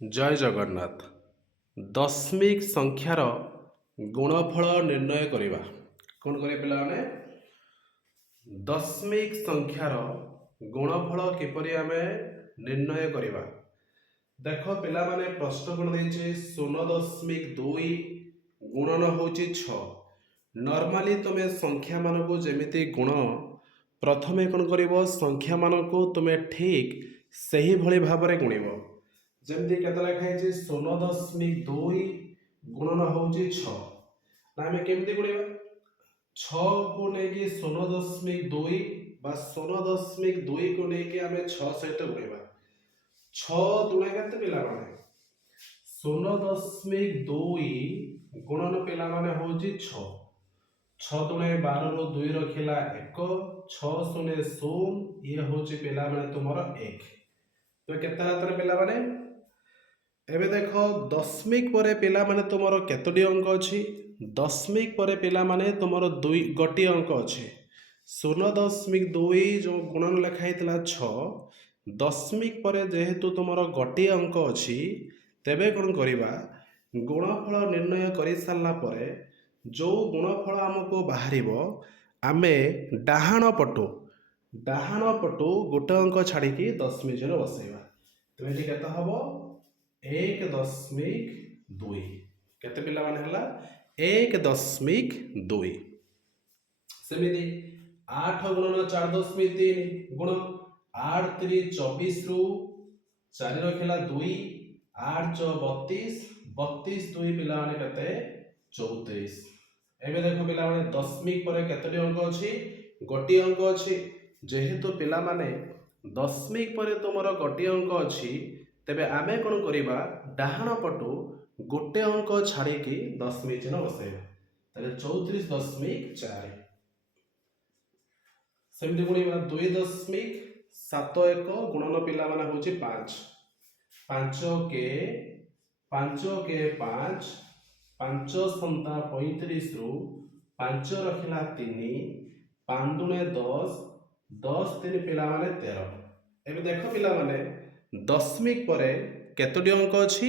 जय जगन्नाथ। दशमिक संख्यार गुणफल निर्णय करवा कौन करें पे दशमिक संख्यार गुणफल किपरि आमे निर्णय करवा। देख पिला माने प्रश्न कौन देछि 0.2 गुणन होछि 6। नॉर्मली तुमे संख्या मान को जेमिति गुण प्रथमे कौन करिवो संख्या मान को तुमे ठीक सही भली भाबरे गुणिबो। जमती केते लिखा है 0.2 गुणन होछि 6 ना हमें केमती गुणिबा 6 को नेकी 0.2 बा 0.2 को नेकी हमें 6 सहित गुणिबा 6 दुणे केते पिला माने 0.2 गुणन पिला माने होछि 6 6 दुणे 12 रो 2 रखिला 1 6 शून्य 0 ये होछि पिला माने तुमरो 1 तो केते हातर पिला माने एबे देख दशमिक परे पिला माने तुमर केतोटी अंक अछि दशमिक परे पिला माने तुमर दुई गोटी अंक अछि 0.2 जो गुणन लिखा हैतला 6 दशमिक परे जेहेतु तुमर गोटी अंक अछि तेबे कोन करिबा गुणफल निर्णय करि सारला परे जो गुणफल हमको बाहरिबो आमे डाहाण पटु गोटे अंक छाड़ी की दशमिक जन बसैबा तो एठी केते हबो 1.2 केते पिला माने हला 1.2 सेमिति 8 गुणन 4.3 गुण 8 3 24 रु 4 रखिला 2 8 4 32 32 2 पिला माने केते 34 एबे देखो पिला माने दशमिक परे केतोटी अंक अछि गोटी अंक अछि जेहेतु पिला माने दशमिक परे तुमरो गोटी अंक अछि तेबे आमे कोन करिबा डाहाण पटु गोटे अंक छाड़ी की दशमिक चिन्ह बसैबा तले 34.4 सेमति गुणिबा 2.71 गुणन पिला माने होछि 5 5 के 5 5 5 संता 35 रु 5 रखिला 3 5 दुणे 10 10 3 पिला माने 13 एबे देखो पिला माने दशमिक परे केतोटी अंक अछि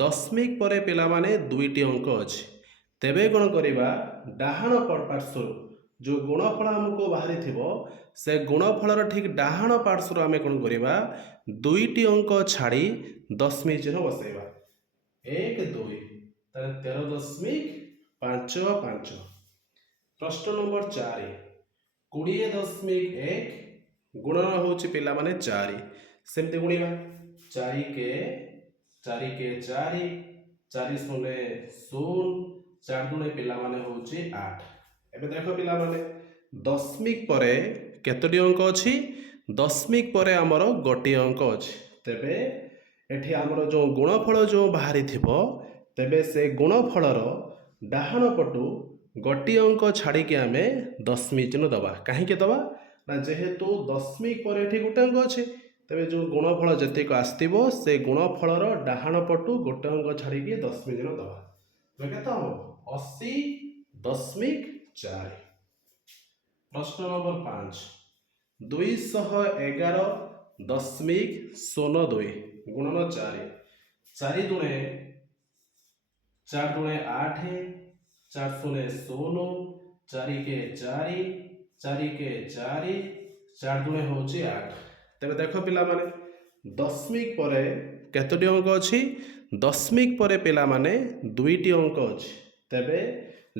दशमिक परे पिला माने दुईटी अंक अछि तेबे कोन करिबा डाहाण पार्श्व जो गुणफल हमको बाहरी थिबो से गुणफलर ठीक डाहाण पार्श्व आमे कोन करिबा दुईटी अंक छाड़ी दशमिक चिन्ह बसैबा 1 2 ताले 13.55 प्रश्न नंबर 4 20.1 गुणन होछि पिला माने 4 सेमते गुणिबा 4 के 4 4 शून्य 0 4 दुणे पिला माने होछि 8 एबे देखो पिला माने दशमिक परे केतोटी अंक अछि दशमिक परे हमर गोटी अंक अछि तेबे एठी हमर जो गुणफल जो बाहरी थिबो तेबे से गुणफलर डाहाण पटु गोटी अंक छाड़ी के आमे दशमिक चिन्ह दबा काहे के दबा ना जेहेतु दशमिक परे एठी गोटे अंक अछि तेबे जो गुणफल जतिक आस्तिबो से गुणफलर डाहाण पटु गोटे अंक छाड़ी के दशमिक चिन्ह दबा तो केते हो 80.4 प्रश्न नंबर 5 211.02 गुणन 4 4 दुणे 8 4 शून्य 0 4 के 4 4 के 4 4 दुणे होछि 8 तेबे देखो पिला माने दशमिक परे केतोटी अंक अछि दशमिक परे पिला माने दुईटी अंक अछि तेबे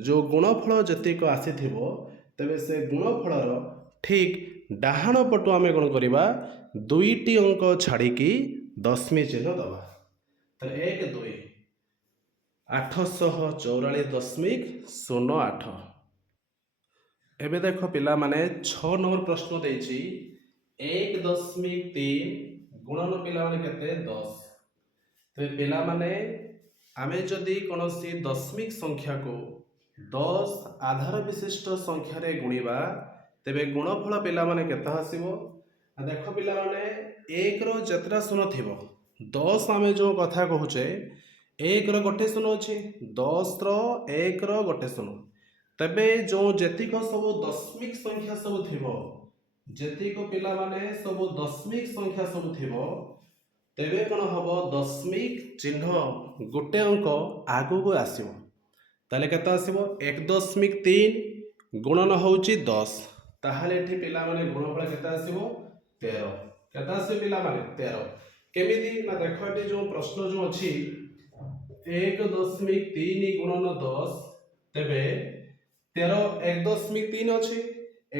जो गुणफल जतिक आसीथिबो तेबे से गुणफलर ठीक डाहाण पटु आमे कोन करिबा दुईटी अंक छाड़ी की दशमिक चिन्ह दबा तो 1 2 844.08 एबे देखो पिला माने 6 नंबर प्रश्न देछि 1.3 गुणन पिला माने केते 10 तो पिला माने आमे जदि कोनोसी दशमिक संख्या को 10 आधार विशिष्ट संख्या रे गुणिबा तेबे गुणफल पिला माने केते हसिबो देखो पिला माने 1 रो जतरा शून्य थिबो 10 आमे जो कथा कहूचे 1 रो गोटे शून्य अछि 10 रो 1 रो गोटे शून्य तबे जो जतिक सब दशमिक संख्या सब थिबो जतिक पिला माने सब दशमिक संख्या सब थिबो ତେବେ କ'ଣ ହେବ ଦଶମିକ ଚିହ୍ନ ଗୋଟେ ଅଙ୍କ ଆଗକୁ ଆସିବ। ତାହେଲେ କେତେ ଆସିବ 1.3 ଗୁଣନ ହେଉଛି 10। ତାହେଲେ ଏଠି ପିଲାମାନେ ଗୁଣଫଳ କେତେ ଆସିବ 13। କେତେ ଆସିବ ପିଲାମାନେ 13। କେମିତି ନା ଦେଖ ଏଠି ଯେଉଁ ପ୍ରଶ୍ନ ଯେଉଁ ଅଛି 1.3 ଗୁଣନ 10 ତେବେ 13 1.3 ଅଛି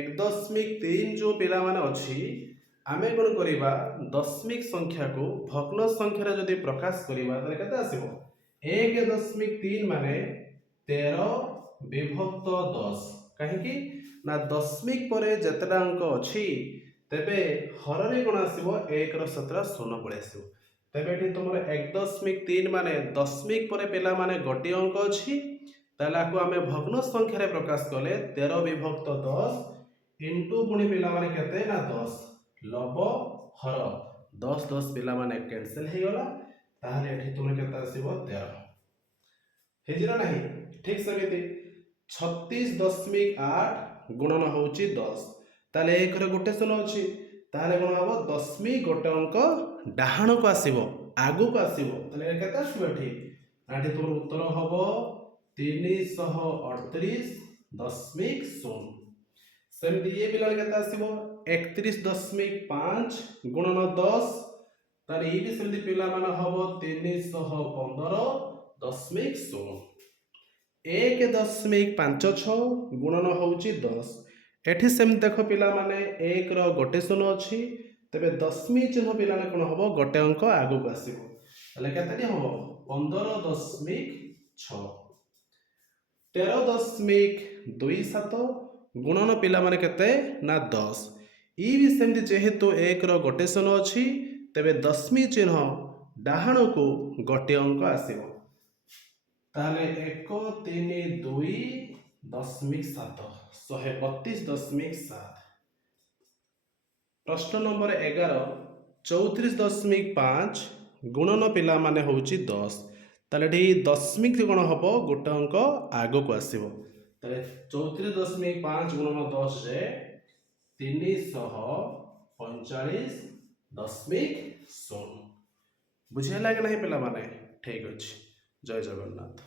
1.3 ଯେଉଁ ପିଲାମାନେ ଅଛି ଆମେ କ'ଣ କରିବା ଦଶମିକ ସଂଖ୍ୟାକୁ ଭଗ୍ନ ସଂଖ୍ୟାରେ ଯଦି ପ୍ରକାଶ କରିବା ତାହେଲେ କେତେ ଆସିବ 1.3 ମାନେ 13 ବିଭକ୍ତ 10। କାହିଁକି ନା ଦଶମିକ ପରେ ଯେତେଟା ଅଙ୍କ ଅଛି ତେବେ ହରରେ କ'ଣ ଆସିବ 1ର 17 ଶୂନ ପଳେଇ ଆସିବ। ତେବେ ଏଠି ତୁମର 1.3 ମାନେ ଦଶମିକ ପରେ ପିଲାମାନେ ଗୋଟିଏ ଅଙ୍କ ଅଛି ତାହେଲେ ଆକୁ ଆମେ ଭଗ୍ନ ସଂଖ୍ୟାରେ ପ୍ରକାଶ କଲେ 13 ବିଭକ୍ତ 10 ଇଣ୍ଟୁ ପୁଣି ପିଲାମାନେ କେତେ ନା 10 ଲବ ହର 10 10 ପିଲାମାନେ କ୍ୟାନସେଲ ହେଇଗଲା। ତାହେଲେ ଏଠି ତୁମର କେତେ ଆସିବ 13 ହେଇଛି ନା ନାହିଁ। ଠିକ ସେମିତି 36.8 ଗୁଣନ ହେଉଛି 10। ତାହେଲେ 1ରେ ଗୋଟେ ଶୂନ ଅଛି ତାହେଲେ କ'ଣ ହେବ ଦଶମିକ ଗୋଟେ ଅଙ୍କ ଡାହାଣକୁ ଆସିବ ଆଗକୁ ଆସିବ। ତାହେଲେ କେତେ ଆସିବ ଏଠି ଏଠି ତୁମର ଉତ୍ତର ହେବ 338.0। ସେମିତି ଇଏ ପିଲାମାନେ କେତେ ଆସିବ 31.5 ଗୁଣନ 10। ତାହେଲେ ଇଏ ବି ସେମିତି ପିଲାମାନେ ହେବ 315.0। 1.56 ଗୁଣନ ହେଉଛି 10। ଏଠି ସେମିତି ଦେଖ ପିଲାମାନେ 1ର ଗୋଟେ ଶୂନ ଅଛି ତେବେ ଦଶମିକ ଚିହ୍ନ ପିଲାମାନେ କ'ଣ ହେବ ଗୋଟେ ଅଙ୍କ ଆଗକୁ ଆସିବ। ତାହେଲେ କେତେଟି ହେବ 15.6। 13.27 ଗୁଣନ ପିଲାମାନେ କେତେ ନା 10। ଇ ବି ସେମିତି ଯେହେତୁ 1ର ଗୋଟେ ଶୂନ ଅଛି ତେବେ ଦଶମିକ ଚିହ୍ନ ଡାହାଣକୁ ଗୋଟିଏ ଅଙ୍କ ଆସିବ। ତାହେଲେ 132.7 132.7। ପ୍ରଶ୍ନ ନମ୍ବର 11 34.5 ଗୁଣନ ପିଲାମାନେ ହେଉଛି 10। ତାହେଲେ ଏଠି ଦଶମିକ କ'ଣ ହେବ ଗୋଟେ ଅଙ୍କ ଆଗକୁ ଆସିବ। ତାହେଲେ 34.5 ଗୁଣନ 10 ରେ 345.0। ବୁଝିହେଲା କି ନାହିଁ ପିଲାମାନେ। ଠିକ ଅଛି। ଜୟ ଜଗନ୍ନାଥ।